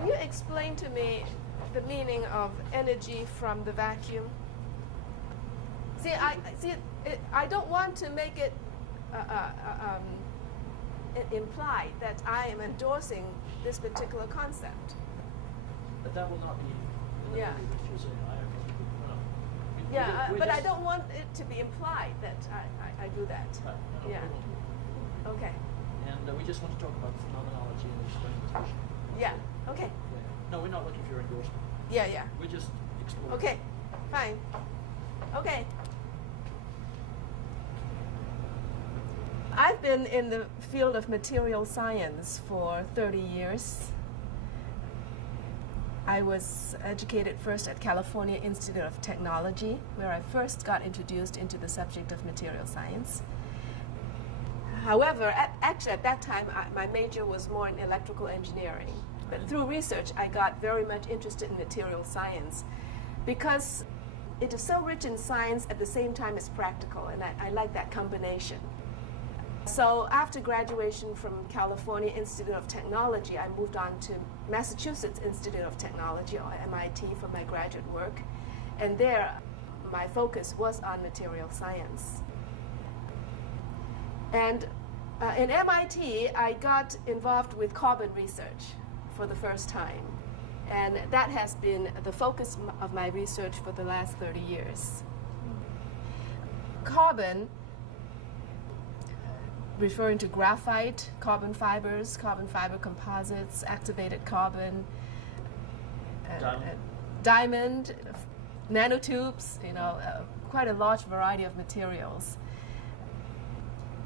Can you explain to me the meaning of energy from the vacuum? See, I don't want to make it implied that I am endorsing this particular concept. But that will not be Yeah. if you say Yeah, but I don't want it to be implied that I do that. Yeah. Okay. And we just want to talk about phenomenology and experimentation. Yeah. Okay. Yeah. No, we're not looking for your endorsement. Yeah, yeah. We're just exploring. Okay. Fine. Okay. I've been in the field of material science for 30 years. I was educated first at California Institute of Technology, where I first got introduced into the subject of material science. However, actually at that time, my major was more in electrical engineering. But through research, I got very much interested in material science because it is so rich in science at the same time as practical, and I like that combination. So after graduation from California Institute of Technology, I moved on to Massachusetts Institute of Technology, or MIT, for my graduate work. And there, my focus was on material science. And in MIT, I got involved with carbon research for the first time. And that has been the focus of my research for the last 30 years. Carbon, referring to graphite, carbon fibers, carbon fiber composites, activated carbon, diamond, nanotubes, quite a large variety of materials,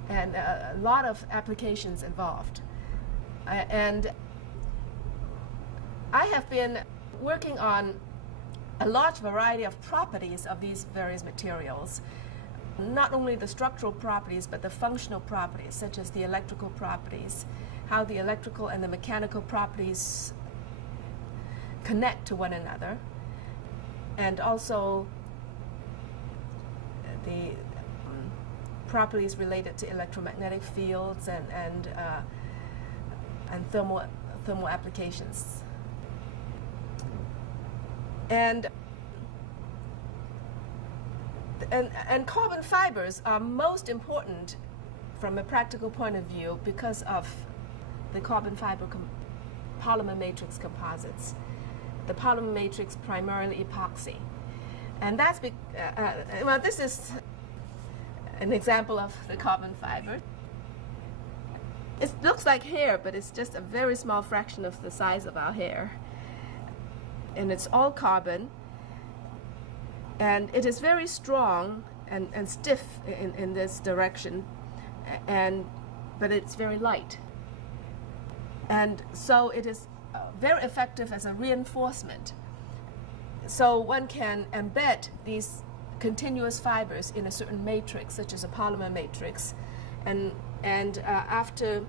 and a lot of applications involved. And I have been working on a large variety of properties of these various materials. Not only the structural properties, but the functional properties, such as the electrical properties, how the electrical and the mechanical properties connect to one another, and also the properties related to electromagnetic fields and thermal applications. And carbon fibers are most important from a practical point of view because of the carbon fiber polymer matrix composites. The polymer matrix primarily epoxy. And that's, well, this is an example of the carbon fiber. It looks like hair, but it's just a very small fraction of the size of our hair. And it's all carbon. And it is very strong and stiff in this direction, but it's very light. And so it is very effective as a reinforcement. So one can embed these continuous fibers in a certain matrix, such as a polymer matrix, and after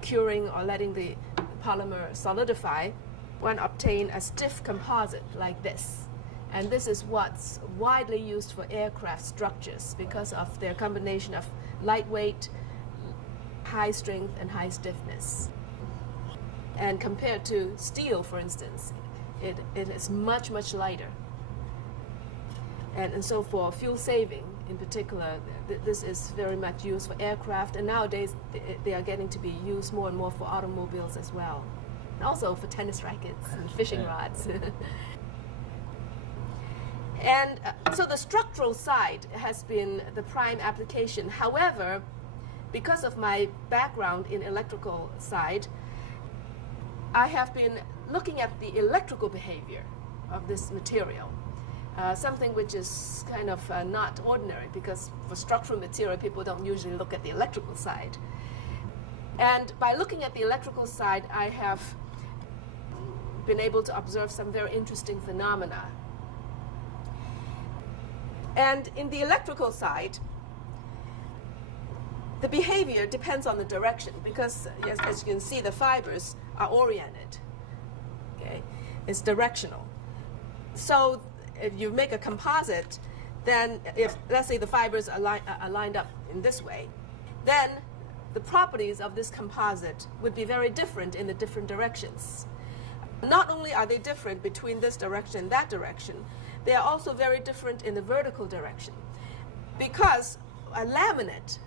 curing or letting the polymer solidify, one obtain a stiff composite like this. And this is what's widely used for aircraft structures because of their combination of lightweight, high strength, and high stiffness. And compared to steel, for instance, it is much, much lighter. And so for fuel saving in particular, this is very much used for aircraft, and nowadays they are getting to be used more and more for automobiles as well. And also for tennis rackets and fishing rods. And so the structural side has been the prime application. However, because of my background in electrical side, I have been looking at the electrical behavior of this material, something which is kind of not ordinary, because for structural material, people don't usually look at the electrical side. And by looking at the electrical side, I have been able to observe some very interesting phenomena. And in the electrical side, the behavior depends on the direction, because as you can see, the fibers are oriented. Okay, it's directional. So if you make a composite, then if, let's say, the fibers are lined up in this way, then the properties of this composite would be very different in the different directions. Not only are they different between this direction and that direction, they are also very different in the vertical direction, because a laminate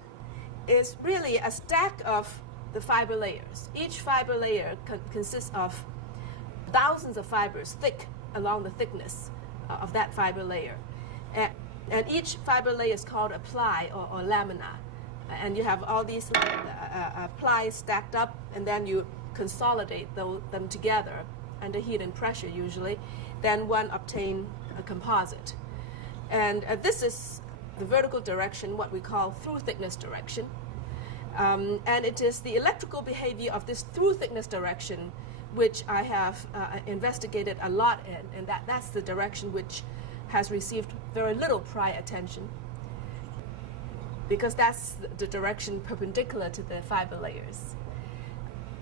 is really a stack of the fiber layers. Each fiber layer consists of thousands of fibers thick along the thickness of that fiber layer. And each fiber layer is called a ply or lamina. And you have all these plies stacked up, and then you consolidate them together under heat and pressure usually. Then one obtain a composite. And this is the vertical direction, what we call through thickness direction. And it is the electrical behavior of this through thickness direction which I have investigated a lot in, and that's the direction which has received very little prior attention, because that's the direction perpendicular to the fiber layers.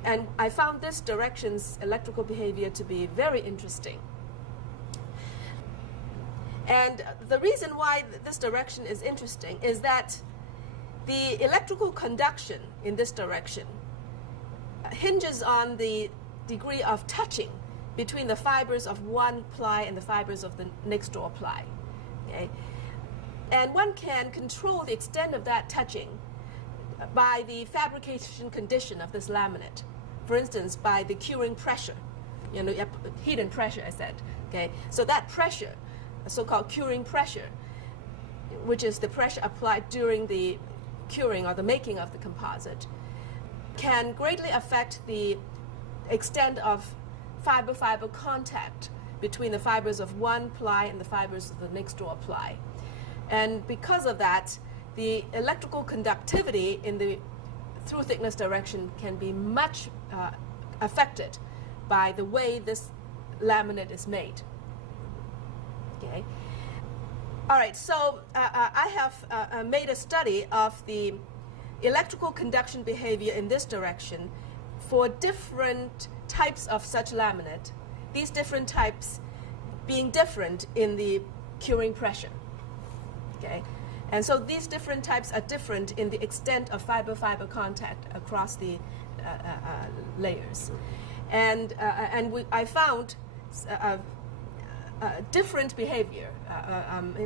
And I found this direction's electrical behavior to be very interesting. And the reason why this direction is interesting is that the electrical conduction in this direction hinges on the degree of touching between the fibers of one ply and the fibers of the next door ply. Okay? And one can control the extent of that touching by the fabrication condition of this laminate. For instance, by the curing pressure, heat and pressure, I said. Okay? So that pressure, so-called curing pressure, which is the pressure applied during the curing or the making of the composite, can greatly affect the extent of fiber-fiber contact between the fibers of one ply and the fibers of the next door ply. And because of that, the electrical conductivity in the through thickness direction can be much affected by the way this laminate is made. Okay. All right, so I have made a study of the electrical conduction behavior in this direction for different types of such laminate, these different types being different in the curing pressure. Okay? And so these different types are different in the extent of fiber-fiber contact across the layers. And I found different behavior,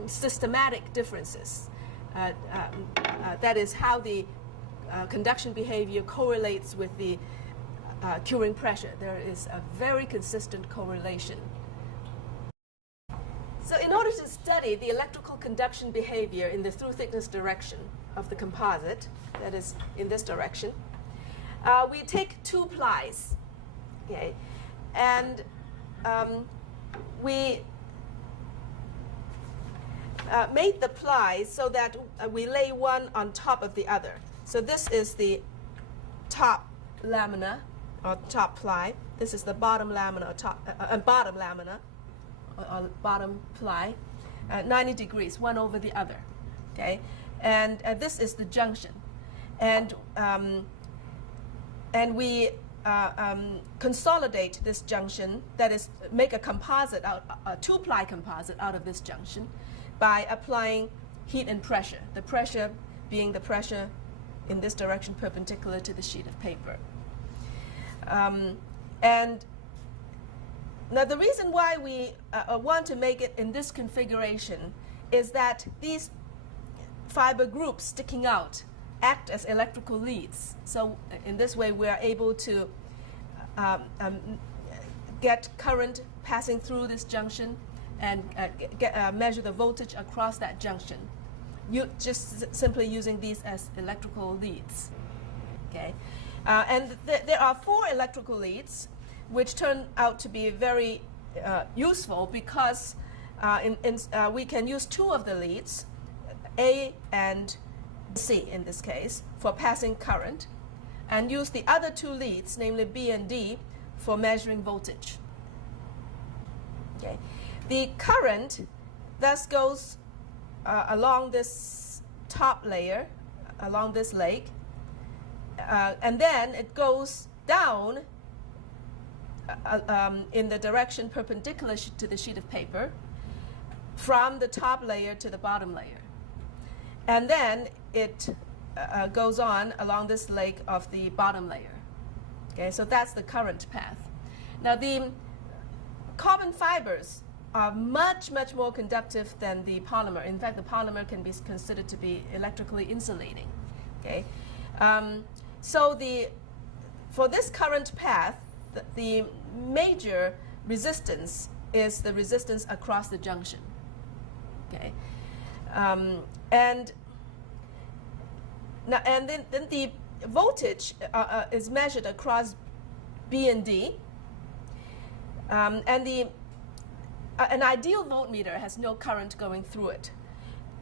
systematic differences. That is how the conduction behavior correlates with the curing pressure. There is a very consistent correlation. So in order to study the electrical conduction behavior in the through thickness direction of the composite, that is in this direction, we take two plies, okay, and we made the plies so that we lay one on top of the other. So this is the top lamina or top ply. This is the bottom lamina or bottom lamina or bottom ply, 90 degrees, one over the other. Okay, and this is the junction, and we consolidate this junction. That is, make a composite out, a two-ply composite out of this junction, by applying heat and pressure. The pressure being the pressure in this direction perpendicular to the sheet of paper. And now the reason why we want to make it in this configuration is that these fiber groups sticking out act as electrical leads. So in this way we are able to get current passing through this junction and measure the voltage across that junction. You just simply using these as electrical leads. Okay, and there are 4 electrical leads, which turn out to be very useful because we can use 2 of the leads, A and C in this case, for passing current, and use the other 2 leads, namely B and D, for measuring voltage. Okay. The current thus goes along this top layer, along this leg, and then it goes down in the direction perpendicular to the sheet of paper from the top layer to the bottom layer. And then it goes on along this leg of the bottom layer. Okay, so that's the current path. Now the carbon fibers are much, much more conductive than the polymer. In fact, the polymer can be considered to be electrically insulating. Okay, so for this current path, the major resistance is the resistance across the junction. Okay, and then the voltage is measured across B and D, and an ideal voltmeter has no current going through it,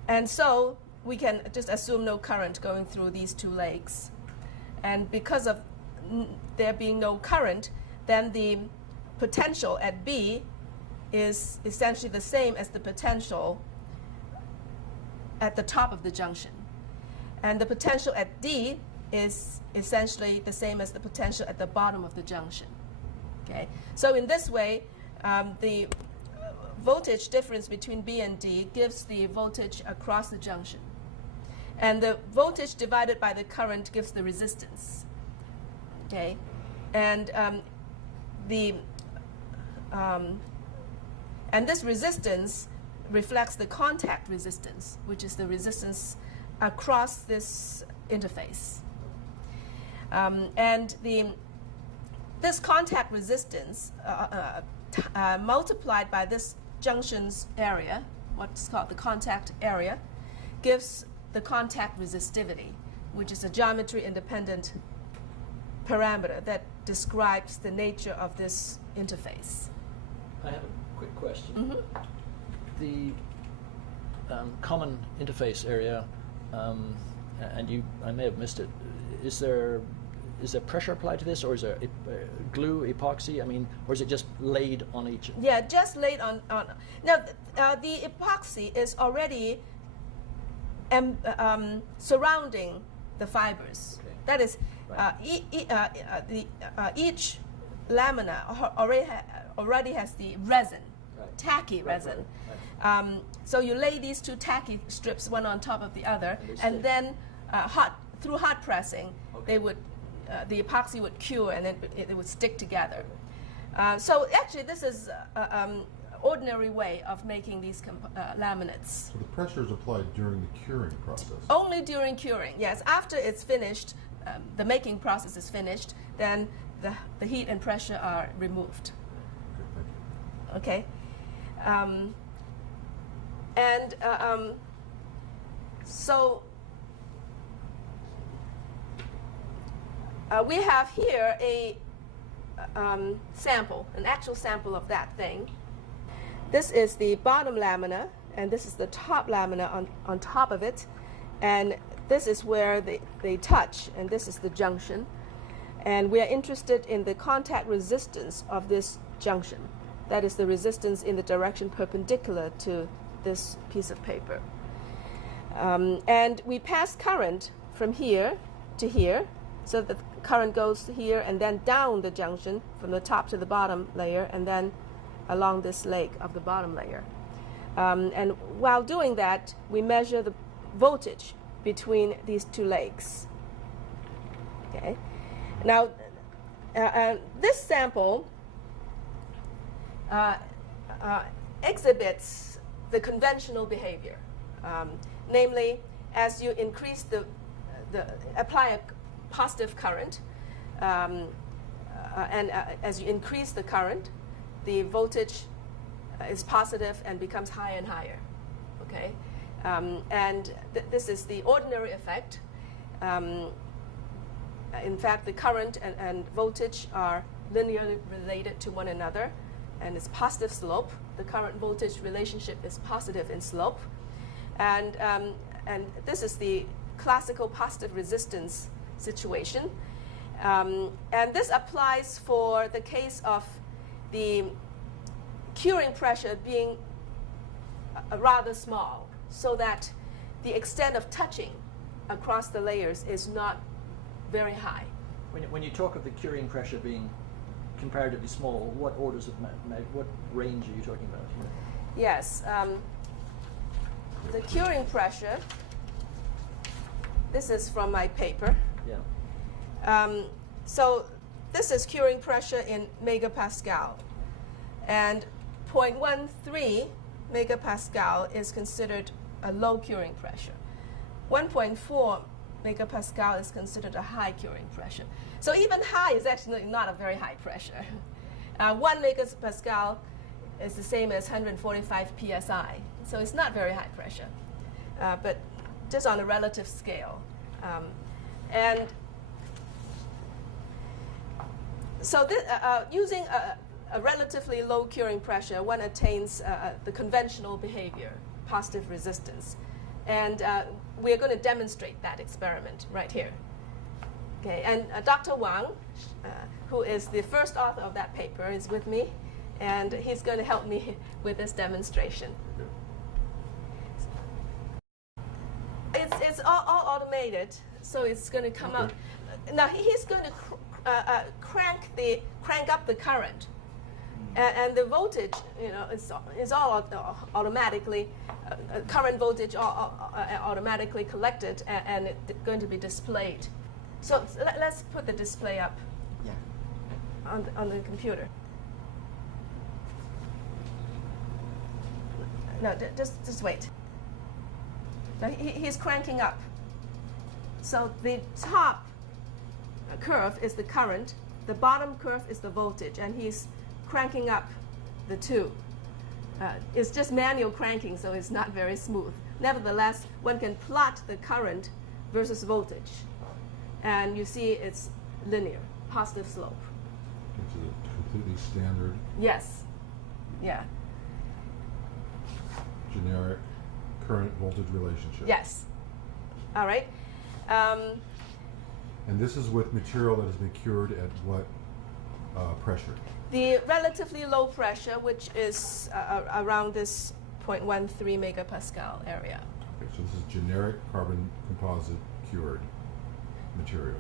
and so we can just assume no current going through these two legs, and because of there being no current, then the potential at B is essentially the same as the potential at the top of the junction, and the potential at D is essentially the same as the potential at the bottom of the junction. Okay, so in this way, the voltage difference between B and D gives the voltage across the junction, and the voltage divided by the current gives the resistance. Okay, and and this resistance reflects the contact resistance, which is the resistance across this interface. And this contact resistance multiplied by this junction's area, what's called the contact area, gives the contact resistivity, which is a geometry-independent parameter that describes the nature of this interface. I have a quick question. Mm-hmm. The common interface area, and I may have missed it. Is there pressure applied to this, or is there glue, epoxy? I mean, or is it just laid on each? Yeah, just laid on. Now, the epoxy is already surrounding the fibers. Okay. That is, right. Each lamina already has the resin, right. Tacky resin. Right. So you lay these two tacky strips one on top of the other, and then through hot pressing, okay. They would. The epoxy would cure, and then it would stick together. So actually, this is an ordinary way of making these laminates. So the pressure is applied during the curing process? Only during curing, yes. After it's finished, the making process is finished, then the heat and pressure are removed. Okay. So we have here a sample, an actual sample of that thing. This is the bottom lamina, and this is the top lamina on top of it. And this is where they touch, and this is the junction. And we are interested in the contact resistance of this junction. That is the resistance in the direction perpendicular to this piece of paper. And we pass current from here to here, so that the current goes here and then down the junction from the top to the bottom layer, and then along this leg of the bottom layer. And while doing that, we measure the voltage between these two legs. Okay. Now, this sample exhibits the conventional behavior, namely, as you increase apply a positive current, and as you increase the current, the voltage is positive and becomes higher and higher. Okay, and this is the ordinary effect. In fact, the current and voltage are linearly related to one another, and it's positive slope. The current voltage relationship is positive in slope, and this is the classical positive resistance situation, and this applies for the case of the curing pressure being rather small, so that the extent of touching across the layers is not very high. When you talk of the curing pressure being comparatively small, what orders of what range are you talking about here? Yes, the curing pressure. This is from my paper. Yeah. So this is curing pressure in megapascal. And 0.13 megapascal is considered a low curing pressure. 1.4 megapascal is considered a high curing pressure. So even high is actually not a very high pressure. 1 megapascal is the same as 145 psi. So it's not very high pressure, but just on a relative scale. And so using a relatively low curing pressure, one attains the conventional behavior, positive resistance. And we're going to demonstrate that experiment right here. Okay, and Dr. Wang, who is the first author of that paper, is with me, and he's going to help me with this demonstration. It's all automated, so it's going to come out. Now he's going to crank up the current, and the voltage, is all automatically current voltage automatically collected and it's going to be displayed. So let's put the display up on the computer. No, just wait. Now he's cranking up. So the top curve is the current, the bottom curve is the voltage, and he's cranking up the two. It's just manual cranking, so it's not very smooth. Nevertheless, one can plot the current versus voltage, and you see it's linear, positive slope. Which is a completely standard. Yes. Yeah. Generic current voltage relationship. Yes. All right. And this is with material that has been cured at what pressure? The relatively low pressure, which is around this 0.13 megapascal area. Okay, so this is generic carbon composite cured material.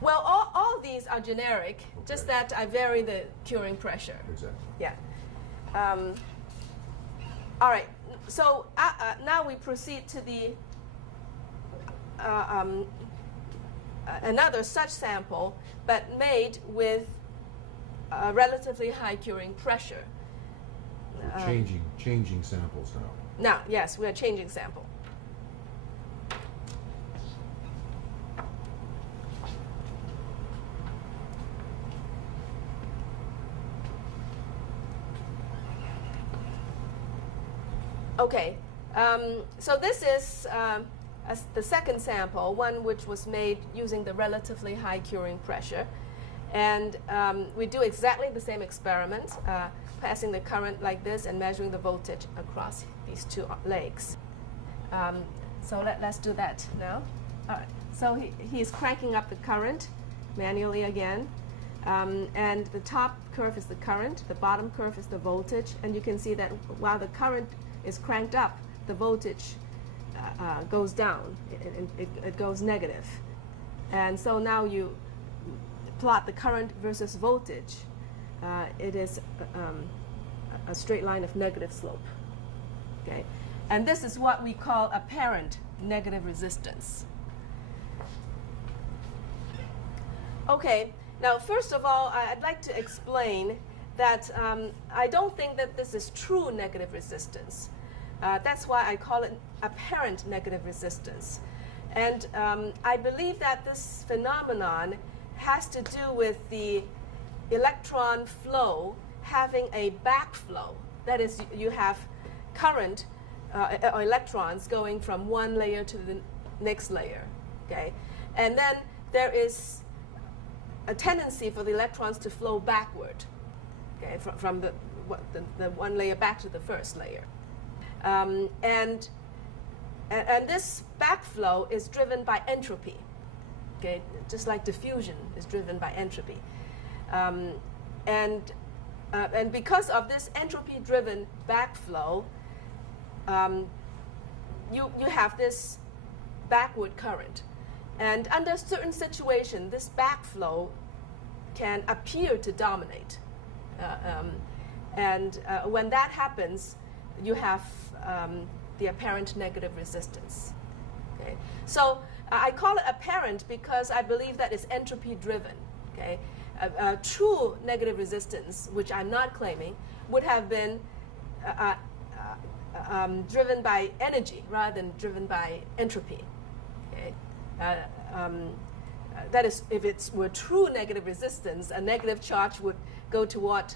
Well, all these are generic, just that I vary the curing pressure. Exactly. Yeah. All right. So now we proceed to the another such sample, but made with relatively high curing pressure. We're changing samples now. Now, yes, we are changing sample. Okay, so this is the second sample, one which was made using the relatively high curing pressure. And we do exactly the same experiment, passing the current like this and measuring the voltage across these two legs. So let's do that now. All right. So he's cranking up the current manually again. And the top curve is the current, the bottom curve is the voltage. And you can see that while the current is cranked up, the voltage goes down. It goes negative. And so now you plot the current versus voltage. It is a straight line of negative slope. Okay, and this is what we call apparent negative resistance. Okay, now first of all, I'd like to explain that I don't think that this is true negative resistance. That's why I call it apparent negative resistance. And I believe that this phenomenon has to do with the electron flow having a backflow. That is, you have current or electrons going from one layer to the next layer. Okay, and then there is a tendency for the electrons to flow backward. Okay, from the one layer back to the first layer, and this backflow is driven by entropy. Okay, just like diffusion is driven by entropy, and because of this entropy-driven backflow, you have this backward current, and under certain situations, this backflow can appear to dominate, and when that happens, you have the apparent negative resistance. Okay, so I call it apparent because I believe that it's entropy driven. Okay, true negative resistance, which I'm not claiming, would have been driven by energy rather than driven by entropy. Okay? That is, if it were true negative resistance, a negative charge would go toward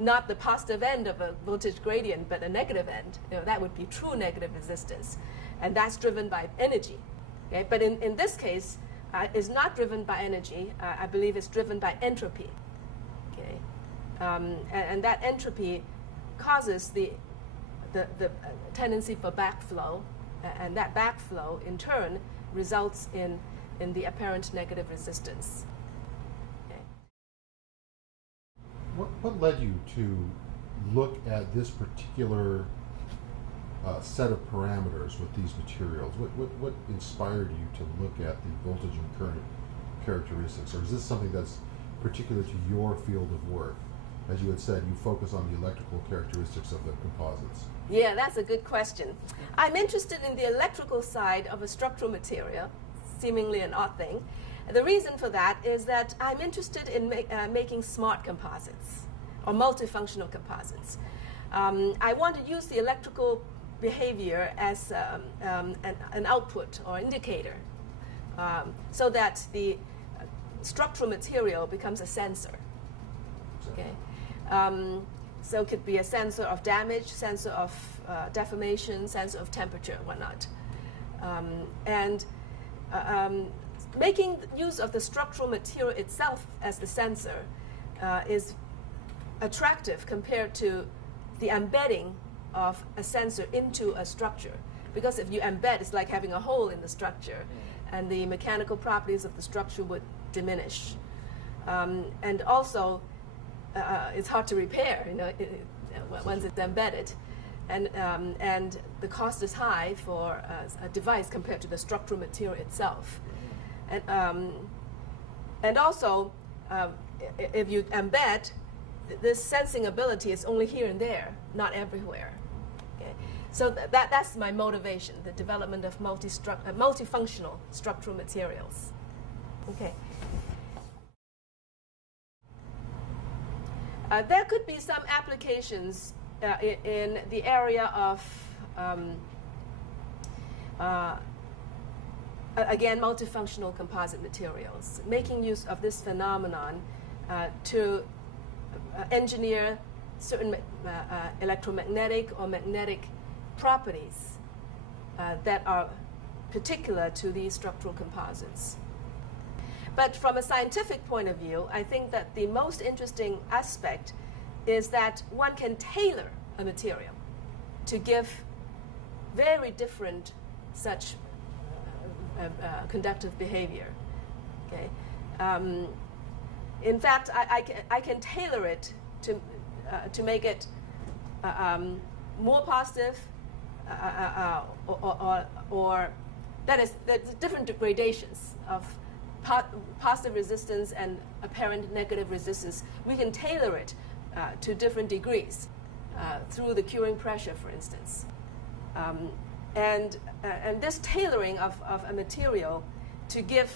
not the positive end of a voltage gradient, but a negative end. That would be true negative resistance. And that's driven by energy. Okay? But in this case, it's not driven by energy. I believe it's driven by entropy. Okay? And that entropy causes the tendency for backflow, and that backflow in turn results in the apparent negative resistance. Okay. What led you to look at this particular set of parameters with these materials? What inspired you to look at the voltage and current characteristics? Or is this something that's particular to your field of work? As you had said, you focus on the electrical characteristics of the composites. Yeah, that's a good question. I'm interested in the electrical side of a structural material, seemingly an odd thing. The reason for that is that I'm interested in making smart composites or multifunctional composites. I want to use the electrical behavior as an output or indicator so that the structural material becomes a sensor. Okay? So it could be a sensor of damage, sensor of deformation, sensor of temperature, whatnot. Making use of the structural material itself as the sensor is attractive compared to the embedding of a sensor into a structure. Because if you embed, it's like having a hole in the structure, and the mechanical properties of the structure would diminish. And also, it's hard to repair, once it's embedded. And the cost is high for a device compared to the structural material itself. And also, if you embed, this sensing ability is only here and there, not everywhere. Okay? So that's my motivation, the development of multifunctional structural materials. Okay. There could be some applications in the area of, again, multifunctional composite materials, making use of this phenomenon to engineer certain electromagnetic or magnetic properties that are particular to these structural composites. But from a scientific point of view, I think that the most interesting aspect is that one can tailor a material to give very different such conductive behavior. Okay? In fact, I can tailor it to make it more positive, or that is, there's different gradations of positive resistance and apparent negative resistance. We can tailor it to different degrees through the curing pressure, for instance. And this tailoring of a material to give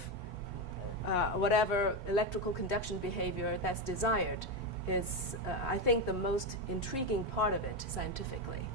whatever electrical conduction behavior that's desired is, I think, the most intriguing part of it scientifically.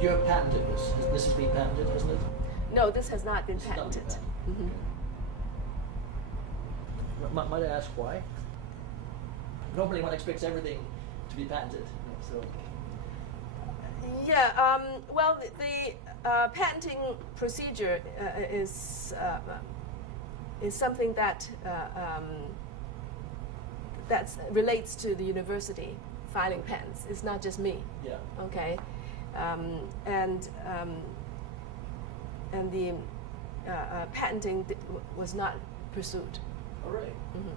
You have patented this. This has been patented, hasn't it? No, this has not been It's not been patented. patented. Okay. Might I ask why? Normally one expects everything to be patented. So. Yeah, well, the patenting procedure is something that relates to the university filing patents. It's not just me. Yeah. Okay, and patenting was not pursued. All right. Mhm.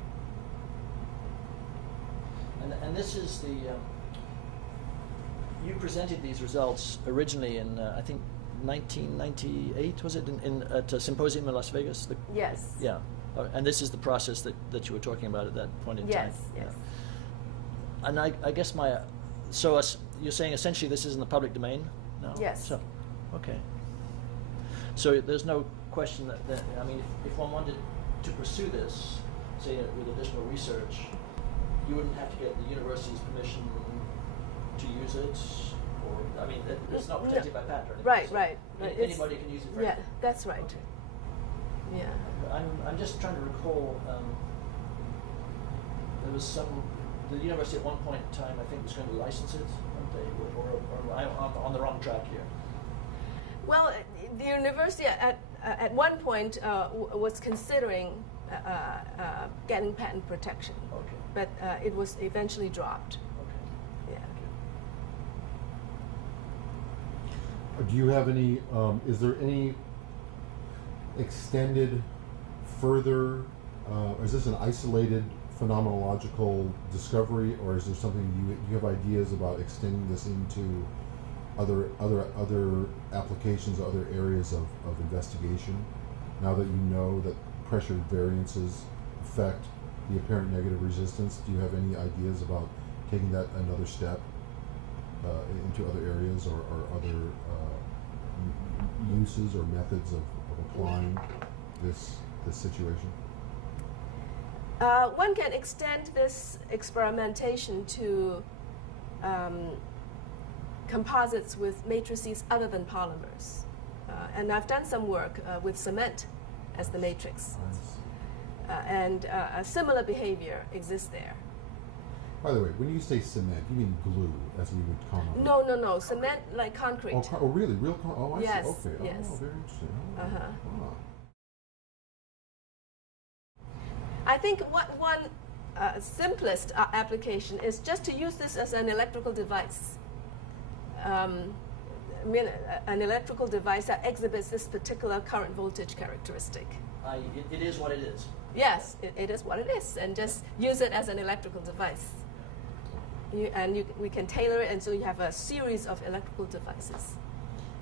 And this is the you presented these results originally in I think 1998, was it, at a symposium in Las Vegas? Yes. Yeah. And this is the process that you were talking about at that point in time. Yes, yes. Yeah. And I guess you're saying essentially this is in the public domain now? Yes. So, okay. So there's no question that I mean, if one wanted to pursue this, say with additional research, you wouldn't have to get the university's permission to use it, or I mean, it's not protected by patent or anything. Right, so right. Anybody can use it for Yeah, anything. that's right. Okay. Yeah. I'm just trying to recall. There was the university at one point in time I think was going to license it, weren't they? Or I'm on the wrong track here. Well, the university at one point was considering getting patent protection, Okay. but it was eventually dropped. Okay. Yeah. Do you have any, is there any extended further, is this an isolated phenomenological discovery, or is there something you have ideas about extending this into other applications, other areas of investigation, now that you know that pressure variances affect the apparent negative resistance? Do you have any ideas about taking that another step into other areas or other uses or methods of applying this situation? One can extend this experimentation to composites with matrices other than polymers. And I've done some work with cement as the matrix. And a similar behavior exists there. By the way, when you say cement, you mean glue, as we would commonly. No. Cement like concrete. Oh, really? Real oh, I Yes, see. Okay. yes. Oh, very interesting. Oh, Uh-huh. ah. I think one simplest application is just to use this as an electrical device. I mean, an electrical device that exhibits this particular current voltage characteristic. It is what it is. Yes, it is what it is, and just use it as an electrical device. We can tailor it, and so you have a series of electrical devices.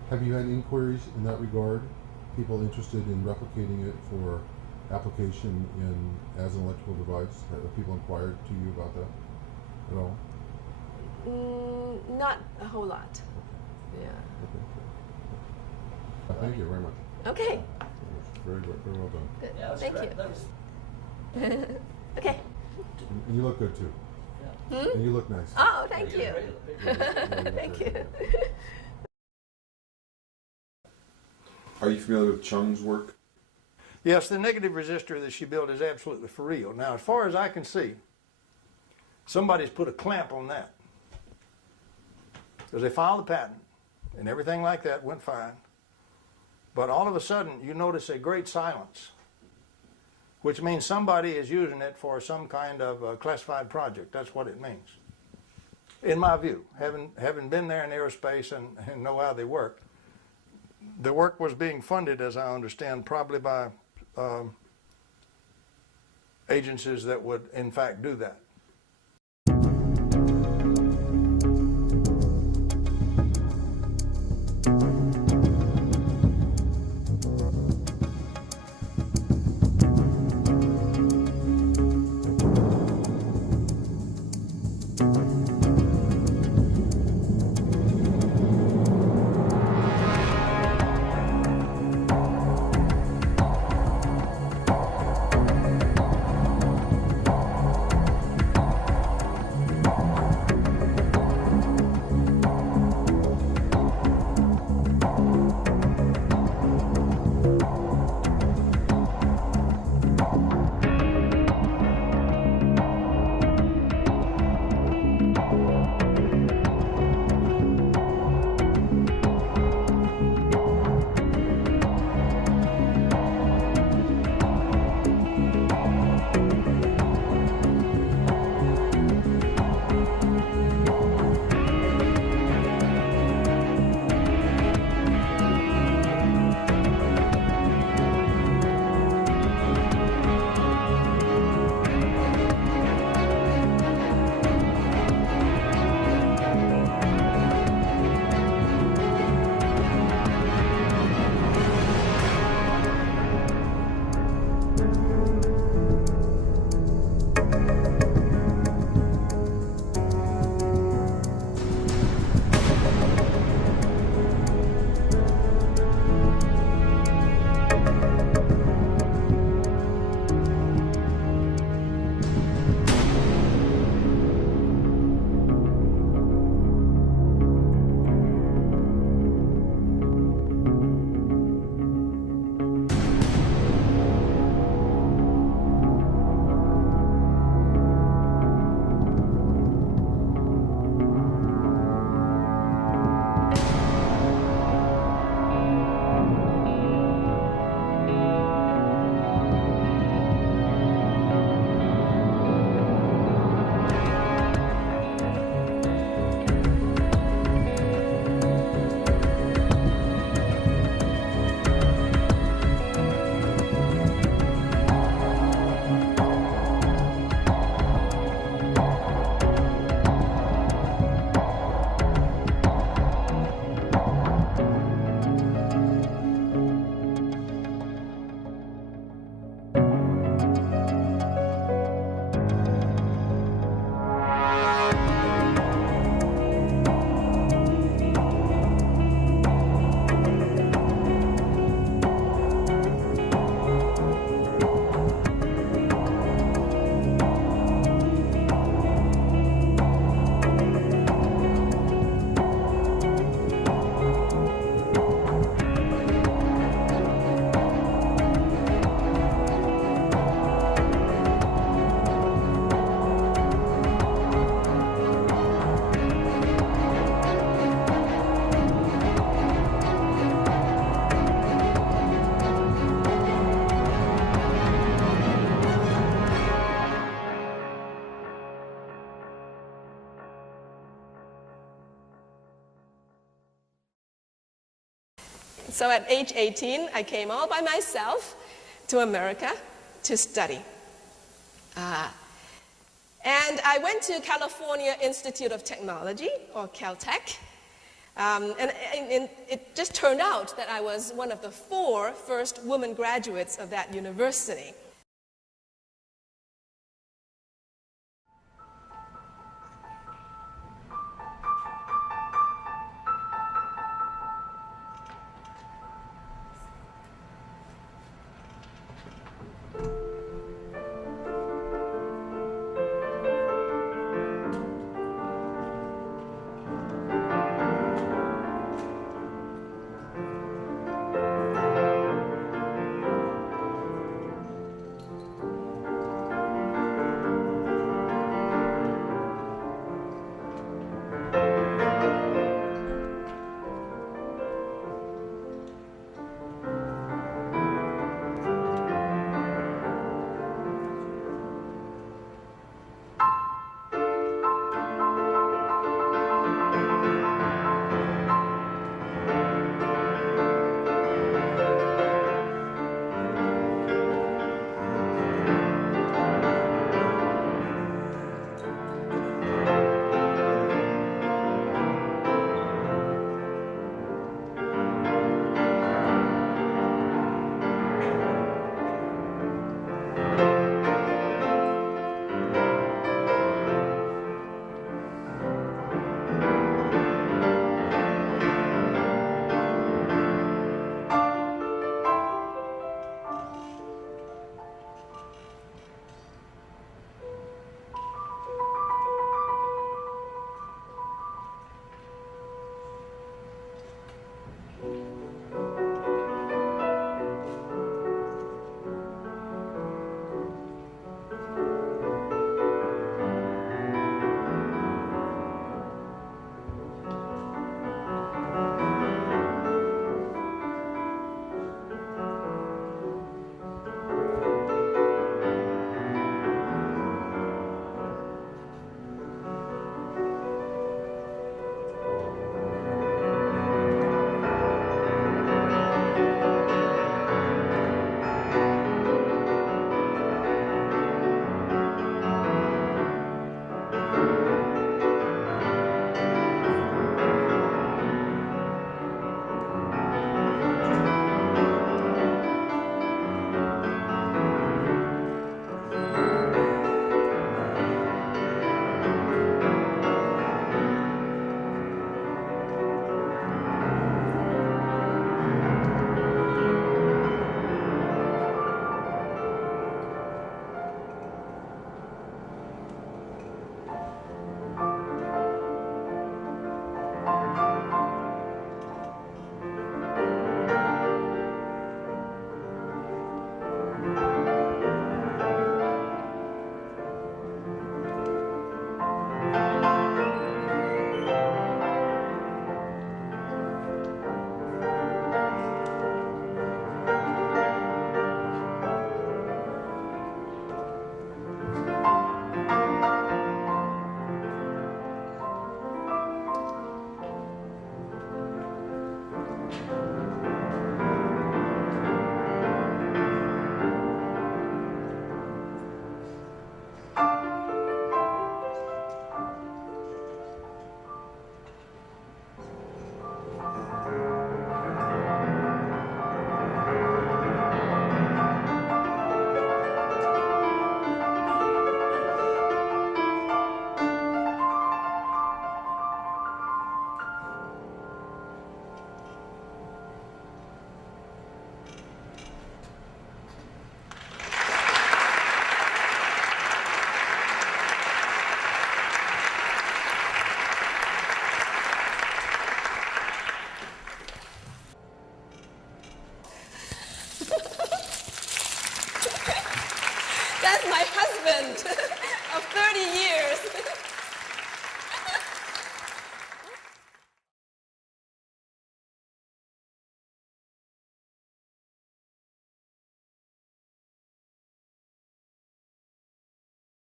Have you had inquiries in that regard? People interested in replicating it for application as an electrical device? Have people inquired to you about that at all? Not a whole lot. Yeah. Okay. Thank you very much. Okay. Very well done. Good. Yeah, that's Thank correct. you. That was, Okay. And you look good too. yeah. And you look nice. Oh, thank Yeah, you. you're great. Thank you. Are you familiar with Chung's work? Yes, the negative resistor that she built is absolutely for real. Now, as far as I can see, somebody's put a clamp on that. Because they filed the patent, and everything like that went fine. But all of a sudden, you notice a great silence, which means somebody is using it for some kind of classified project. That's what it means. In my view, having been there in aerospace and know how they work, the work was being funded, as I understand, probably by agencies that would, in fact, do that. So at age 18, I came all by myself to America to study. And I went to California Institute of Technology, or Caltech. And it just turned out that I was one of the 4 first women graduates of that university.